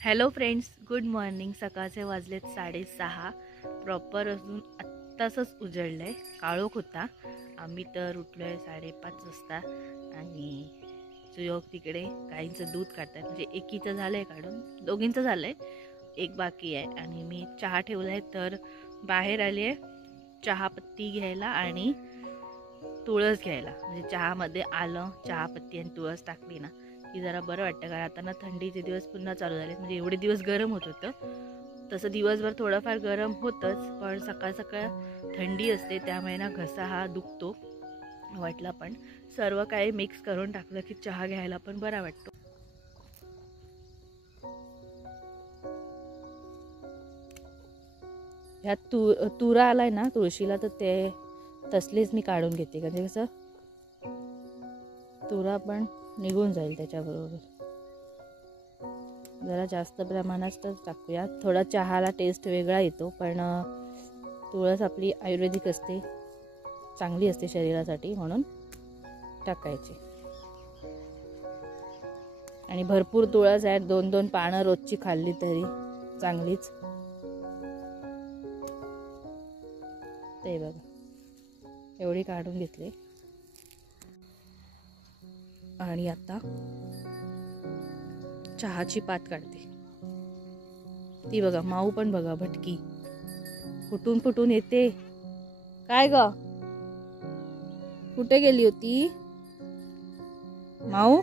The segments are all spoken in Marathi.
Hello friends, good morning. सकाळचे वाजलेत 6:30. प्रॉपर अजून आत्ताच उजळलं आहे. काळोख होता. आम्ही तर उठलो आहे 5:30 वाजता आणि सुयोग तिकडे गाईंचं दूध काढतात. म्हणजे एकीचं झालं आहे काढून, दोघींचं झालं आहे, एक बाकी आहे. आणि मी चहा ठेवला आहे तर बाहेर आली आहे चहापत्ती घ्यायला आणि तुळस घ्यायला. म्हणजे चहामध्ये आलं, चहापत्ती आणि तुळस टाकली ना की जरा बरं वाटतं. कारण आता ना थंडीचे दिवस पुन्हा चालू झाले. म्हणजे एवढे दिवस गरम होत होतं, तसं दिवसभर थोडंफार गरम होतंच, पण सकाळ सकाळ थंडी असते त्यामुळे ना घसा हा दुखतो. वाटला पण सर्व काही मिक्स करून टाकलं की चहा घ्यायला पण बरा वाटतो. ह्यात तुरा आलाय ना तुळशीला, तर ते तसलीच मी काढून घेते. म्हणजे कसं तुरा पण निघून जाईल त्याच्याबरोबर. जरा जास्त प्रमाणातच टाकूया. थोडा चहाला टेस्ट वेगळा येतो, पण तुळस आपली आयुर्वेदिक असते, चांगली असते शरीरासाठी, म्हणून टाकायची. आणि भरपूर तुळस आहे, 2-2 पानं रोजची खाल्ली तरी चांगलीच. ते बघा एवढी काढून घेतली. आणि आता चहाची पात काढते. ती बघा माऊ पण बघा भटकी फुटून फुटून येते. काय ग, कुठे गेली होती माऊ?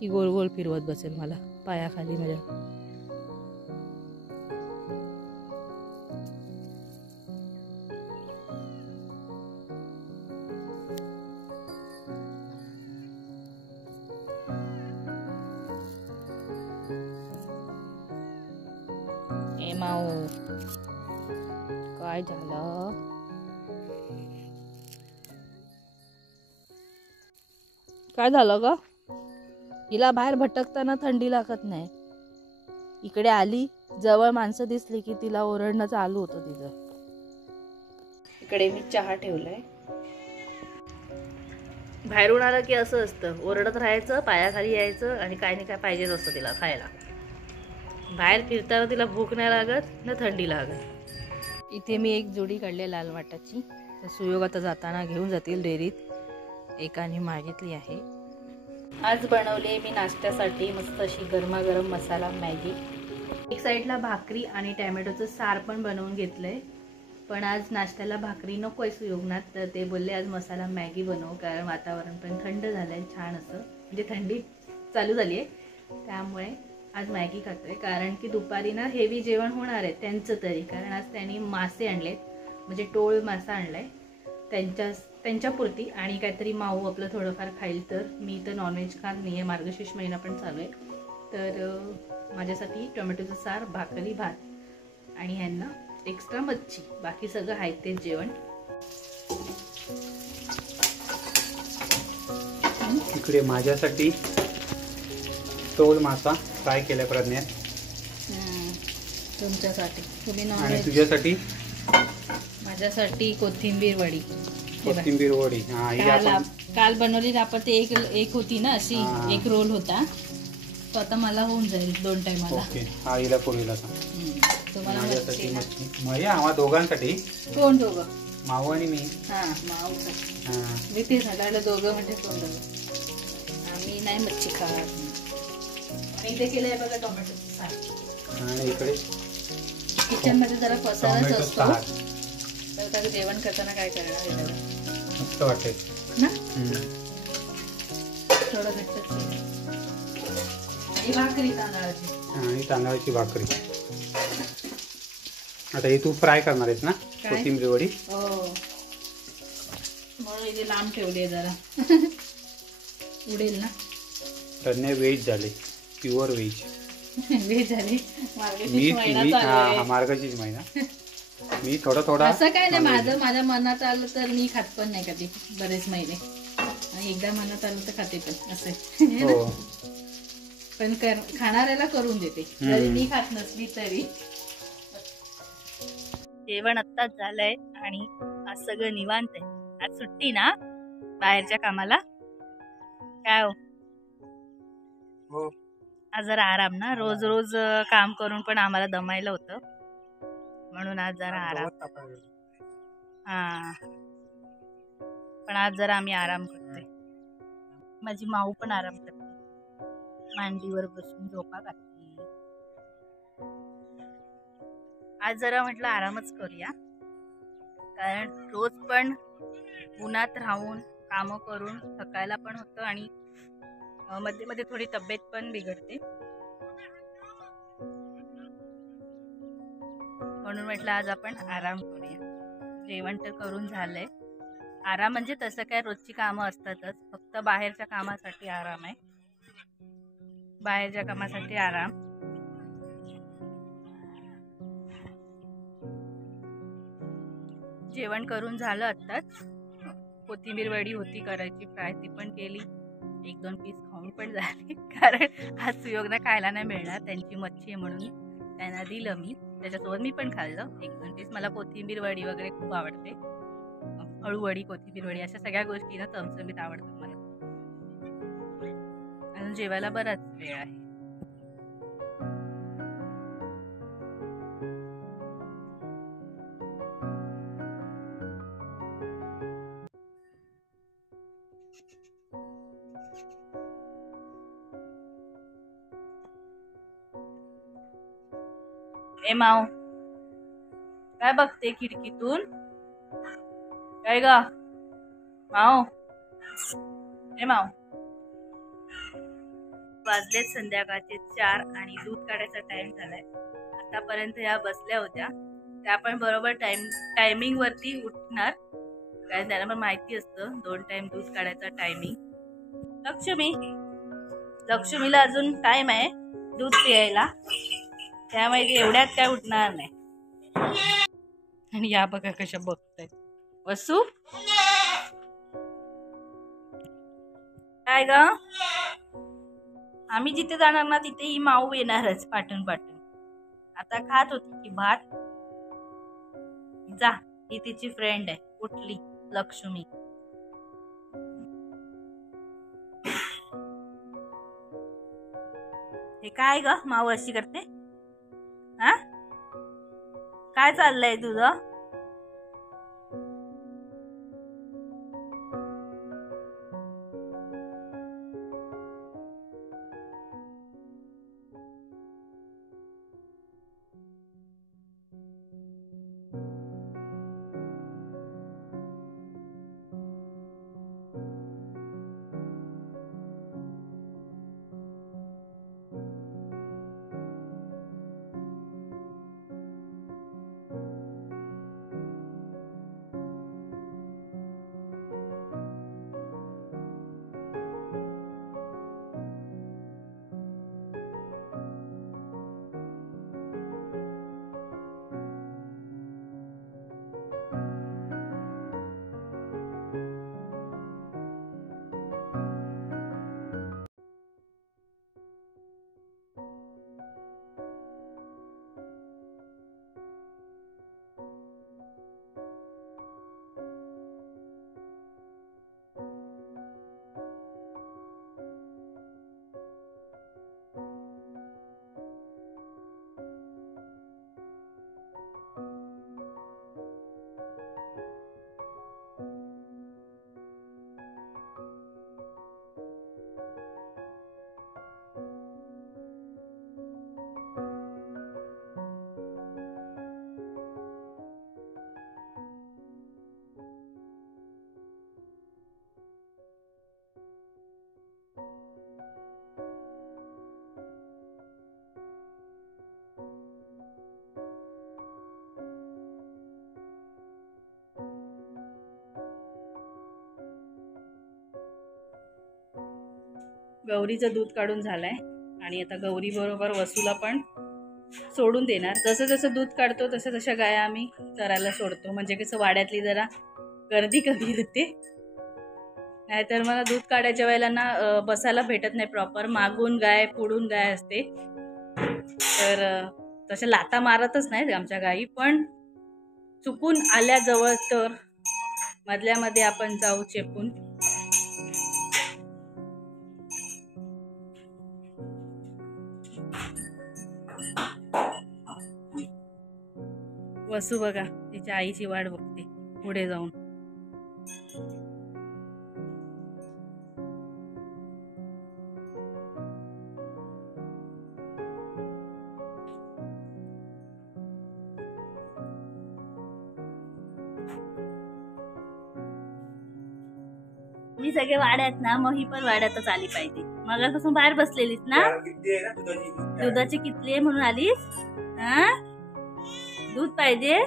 ती गोल गोल फिरवत बसेल मला पायाखाली माझ्या. ए माऊ, काय झालं? काय झालं ग? हिला बाहेर भटकताना थंडी लागत नाही. इकडे आली, जवळ माणसं दिसली की तिला ओरडणं चालू होतं तिचं. इकडे मी चहा ठेवलाय. बाहेरून आलं की असं असतं, ओरडत राहायचं, पायाखाली यायचं आणि काय नाही काय पाहिजेच असतं तिला खायला. बाहेर फिरताना तिला भूक नाही लागत ना थंडी लागत. इथे मी एक जोडी काढली लाल वाटाची. तर सुयोग आता जाताना घेऊन जातील डेअरीत. एकाने मागितली आहे. आज बनवली मी नाश्त्यासाठी मस्त अशी गरमागरम मसाला मॅगी. एक साईडला भाकरी आणि टॅमॅटोचं सार पण बनवून घेतलंय. पण आज नाश्त्याला भाकरी नकोय सुयोगनाथ, तर ते बोलले आज मसाला मॅगी बनव, कारण वातावरण पण थंड झालंय छान असं. म्हणजे थंडी चालू झाली आहे त्यामुळे आज मॅगी खातोय. कारण की दुपारी ना हेवी जेवण होणार आहे त्यांचं तरी, कारण आज त्यांनी मासे आणलेत, म्हणजे टोळ मासा आणलाय त्यांच्यापुरती. आणि काहीतरी माऊ आपलं थोडंफार खाईल. तर मी तर नॉनव्हेज खात नाही आहे, मार्गशीर्ष महिना पण चालू आहे. तर माझ्यासाठी टोमॅटोचं सार, भाकरी, भात आणि ह्यांना एक्स्ट्रा मच्छी. बाकी सगळं आहे तेच जेवण. इकडे माझ्यासाठी टोल मासा फ्राय केल्या प्रज्ञा. तुमच्यासाठी तुम्ही आणि नॉनव्हेज. तुझ्यासाठी माझ्यासाठी कोथिंबीर वडी. कोथिंबीर वडी. काल बनवली आपण ते एक होती ना अशी, एक रोल होता तो. आता मला होऊन जाईल 2 टाइमाला. ओके, हा हिला पोरीला तुम्हाला माझ्यासाठी मच्छी. म्हणजे आम्हा दोघांसाठी. कोण दोघं? माऊ आणि मी. हा माऊ का? मी ते झालं दोघं म्हणजे कोण दोघं? आम्ही नाही मच्छी खात. आणि इथे केलंय बघा टोमॅटोचं सार. आणि इकडे किचन मध्ये जरा पसाराच टोमॅटो असतो, सार. तर त्याचं जेवण करताना काय करणार मस्त वाटते ना. थोडं घट्ट आणि भाकरी तांदळाची. आणि तांदळाची भाकरी. आता ही तू फ्राय करणार आहेस ना कोथिंबीर वडी? हो, म्हणून इथे लांब ठेवली जरा उडेल ना. प्रज्ञा व्हेज झाले, प्युअर व्हेज. व्हेज झाली. मार्गशीर्ष महिना. मी थोडा असं काय नाही, माझ्या मनात आलं तर मी खात पण नाही कधी बरेच महिने, आणि एकदा मनात आलं तर खाते पण असं. हो. पण खाणाऱ्याला करून देते, जरी मी खात नसली तरी. जेवण आत्ताच झालंय आणि आज सगळं निवांत आहे. आज सुट्टी ना बाहेरच्या कामाला. काय हो, आज जरा आराम ना, रोज रोज काम करून पण आम्हाला दमायला होतं, म्हणून आज जरा आराम. हा, पण आज जरा आम्ही आराम करतोय. माझी माऊ पण आराम करते, मांडीवर बसून झोपा घातली. आज जरा म्हटलं आरामच करूया, कारण रोज पण उन्हात राहून कामं करून थकायला पण होतं आणि मध्ये मध्ये थोडी तब्येत पण बिघडते. म्हणून म्हटलं आज आपण आराम करूया. जेवण तर करून झालंय. आराम म्हणजे तसं काय रोजची कामं असतातच, फक्त बाहेरच्या कामासाठी आराम आहे. बाहेरच्या कामासाठी आराम. जेवण करून झालं आत्ताच. कोथिंबीर वडी होती करायची फ्राय, ती पण केली. 1-2 पीस खाऊन पण झाले, कारण आज सुयोगला खायला नाही मिळणार, त्यांची मच्छी आहे म्हणून त्यांना दिलं मी. त्याच्यासोबत मी पण खाल्लं 1-2 पीस. मला कोथिंबीर वडी वगैरे खूप आवडते, अळूवडी, कोथिंबीर वडी अशा सगळ्या गोष्टी ना चमचमीत आवडतात मला. अजून जेवायला बराच वेळ आहे. ए माऊ, काय बघते खिडकीतून? काय ग माऊ? ए माऊ. वाजलेत संध्याकाळचे 4 आणि दूध काढायचा टाइम झालाय. आतापर्यंत या बसल्या होत्या, त्या पण बरोबर टायमिंग वरती उठणार, कारण त्यांना पण माहिती असतं 2 टाइम दूध काढायचा टायमिंग. लक्ष्मीला अजून टाइम आहे दूध पियायला, त्यामुळे एवढ्यात काय उठणार नाही. आणि या बघा कशा बघताय. वसू काय ग? आम्ही जिथे जाणार ना तिथे ही माऊ येणारच पाठून पाठून. आता खात होती की भात. जा, ही तिची फ्रेंड आहे, उठली लक्ष्मी. हे काय ग माऊ अशी करते? हा, काय चाललंय तुझं? गौरीचं दूध काढून झालंय आणि आता गौरी बरोबर वसूला पण सोडून देणार. जसं जसं दूध काढतो तसं तशा गाया आम्ही चरायला सोडतो, म्हणजे कसं वाड्यातली जरा गर्दी कमी होते. नाहीतर मला दूध काढायच्या वेळेला ना बसायला भेटत नाही प्रॉपर, मागून गाय पुढून गाय असते, तर तशा लाता मारतच नाहीत आमच्या गायी. पण चुकून आल्याजवळ तर मधल्यामध्ये आपण जाऊ चेपून. वसू बघा तिच्या आईची वाट बघते पुढे जाऊन. मी सगळे वाड्यात ना, मग ही पण वाड्यातच आली पाहिजे. मगापासून बाहेर बसलेलीस ना, दुधाची किटली आहे म्हणून आलीस. हा, दूध पाहिजे.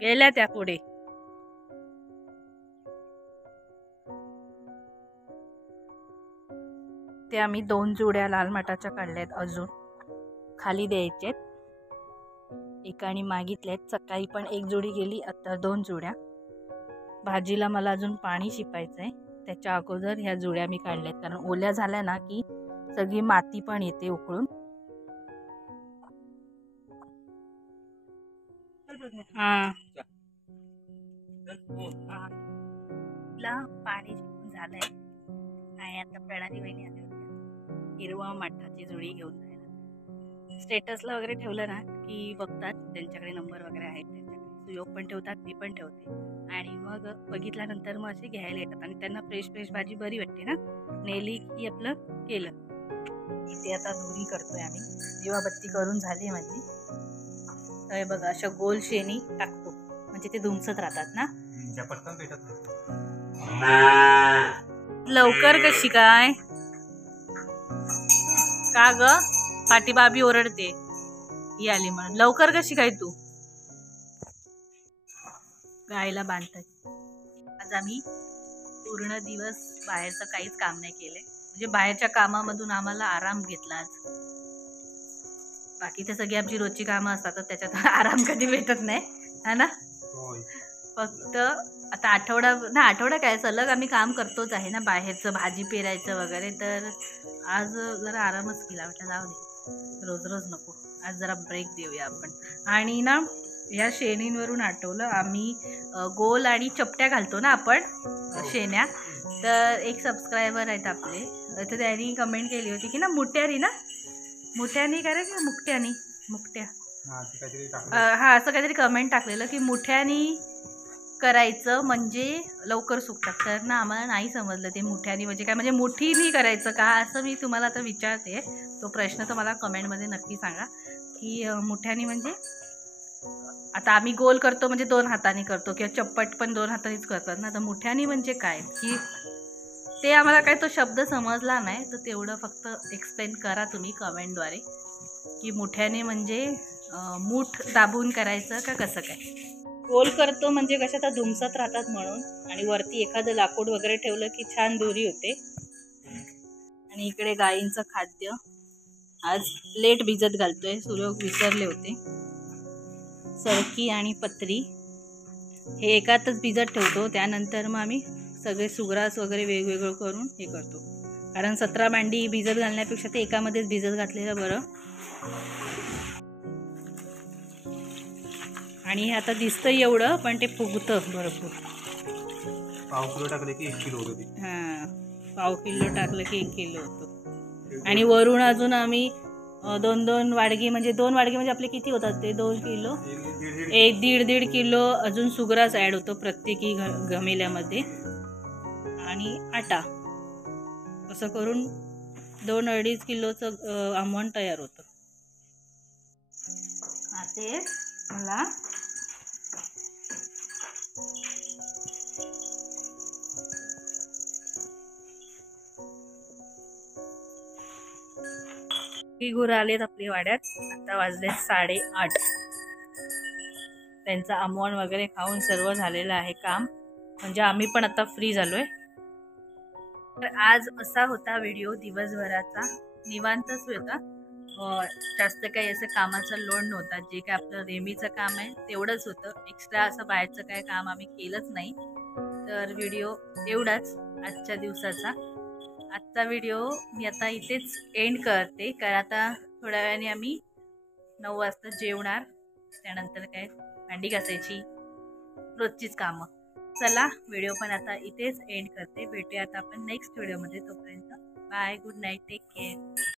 गेल्या त्या पुढे. ते आम्ही 2 जुड्या लाल माठाच्या काढल्यात, अजून खाली द्यायच्यात. एकाने मागितल्यात, सकाळी पण 1 जोडी गेली, आता 2 जुड्या. भाजीला मला अजून पाणी शिपायचंय, त्याच्या अगोदर ह्या जुड्या मी काढल्यात, कारण ओल्या झाल्या ना की सगळी माती पण येते उकळून. पाणी झालंय. आणि आता प्रणाली वहिनी आली होती, हिरवा माठाची जुडी घेऊन जायला. स्टेटसला वगैरे ठेवलं ना की बघतात, त्यांच्याकडे नंबर वगैरे आहेत, त्यांच्याकडे सुयोग पण ठेवतात, मी पण ठेवते. आणि मग बघितल्यानंतर मग असे घ्यायला येतात. आणि त्यांना फ्रेश फ्रेश भाजी बरी वाटते ना, नेली की आपलं केलं. इथे आता धुरी करतोय आम्ही, दिवाबत्ती करून झाली माझी. तर बघा अशा गोल शेणी टाकतो, म्हणजे ते धुमसत राहतात ना. लवकर कशी काय का ग, पाठीबाबी ओरडते ही आली म्हणून. लवकर कशी काय तू. गायला बांधतात. आज आम्ही पूर्ण दिवस बाहेरचं काहीच काम नाही केलंय, म्हणजे बाहेरच्या कामामधून आम्हाला आराम घेतला आज. बाकी तर सगळी आमची रोजची कामं असतात, तर त्याच्यात आराम कधी भेटत नाही, है ना. फक्त आता आठवडा काय सलग आम्ही काम करतोच आहे ना, बाहेरचं भाजी पेरायचं वगैरे. तर आज जरा आरामच केला, म्हटलं जाऊ दे, रोज रोज नको, आज जरा ब्रेक देऊया आपण. आणि ना ह्या शेणींवरून आठवलं, आम्ही गोल आणि चपट्या घालतो ना आपण शेण्या. तर एक सबस्क्रायबर आहेत आपले, तर त्यांनी कमेंट केली होती की ना मुठ्यानी करायचं, मुकट्या हा असं काहीतरी कमेंट टाकलेलं की मुठ्यानी करायचं म्हणजे लवकर सुकतात. तर ना आम्हाला नाही समजलं ते मुठ्यानी म्हणजे काय, म्हणजे मुठीनी करायचं का, असं मी तुम्हाला आता विचारते. तो प्रश्न तर मला कमेंटमध्ये नक्की सांगा की मुठ्यानी म्हणजे आता आम्ही गोल करतो म्हणजे 2 हाताने करतो, किंवा चप्पट पण 2 हातानेच करतात ना. तर मुठ्यानी म्हणजे काय, की ते आम्हाला काय तो शब्द समजला नाही, तर तेवढं फक्त एक्सप्लेन करा तुम्ही कमेंटद्वारे की मुठ्याने म्हणजे मूठ दाबून करायचं का कसं काय. गोल करतो म्हणजे कशा धुमसत राहतात म्हणून, आणि वरती एखादं लाकूड वगैरे ठेवलं की छान दोरी होते. आणि इकडे गाईंचं खाद्य आज लेट भिजत घालतोय, सूर्योग विसरले होते. सरकी आणि पत्री हे एकातच भिजत ठेवतो, त्यानंतर मग आम्ही सगळे सुग्रास वगैरे वेगवेगळं करून हे करतो, कारण 17 मांडी भिजत घालण्यापेक्षा ते एकामध्येच भिजत घातलेलं बरं. आणि हे आता दिसतं एवढं, पण ते फुगतं भरपूर. पाव किलो टाकलं की 1 किलो होतं. हां, पाव किलो टाकलं की 1 किलो होतं. आणि वरून अजून आम्ही 2 वाडगी म्हणजे 2 वाडगी म्हणजे आपले किती होतात ते 2 किलो, 1-1.5 किलो अजून सुग्रास ॲड होतो प्रत्येकी घमेल्यामध्ये. आणि आटा असं करून 2-2.5 किलोचं आंबवण तयार होतं. ते मला गुरं आलेत आपली वाड्यात. आता वाजले 8:30. त्यांचा आमवण वगैरे खाऊन सर्व झालेलं आहे काम, म्हणजे आम्ही पण आता फ्री झालोय. तर आज असा होता व्हिडिओ दिवसभराचा, निवांतच होता. जास्त काही असं कामाचा लोड नव्हता. जे काय आपलं नेहमीचं काम आहे तेवढंच होतं. एक्स्ट्रा असं बाहेरचं काय काम आम्ही केलंच नाही. तर व्हिडिओ एवढाच आजच्या दिवसाचा. आजचा व्हिडिओ मी आता इथेच एंड करते, कारण आता थोड्या वेळाने आम्ही 9 वाजता जेवणार. त्यानंतर काय भांडी घासायची, रोजचीच कामं. चला, व्हिडिओ पण आता इथेच एंड करते. भेटूया आता आपण नेक्स्ट व्हिडिओमध्ये. तोपर्यंत bye, good night, take care.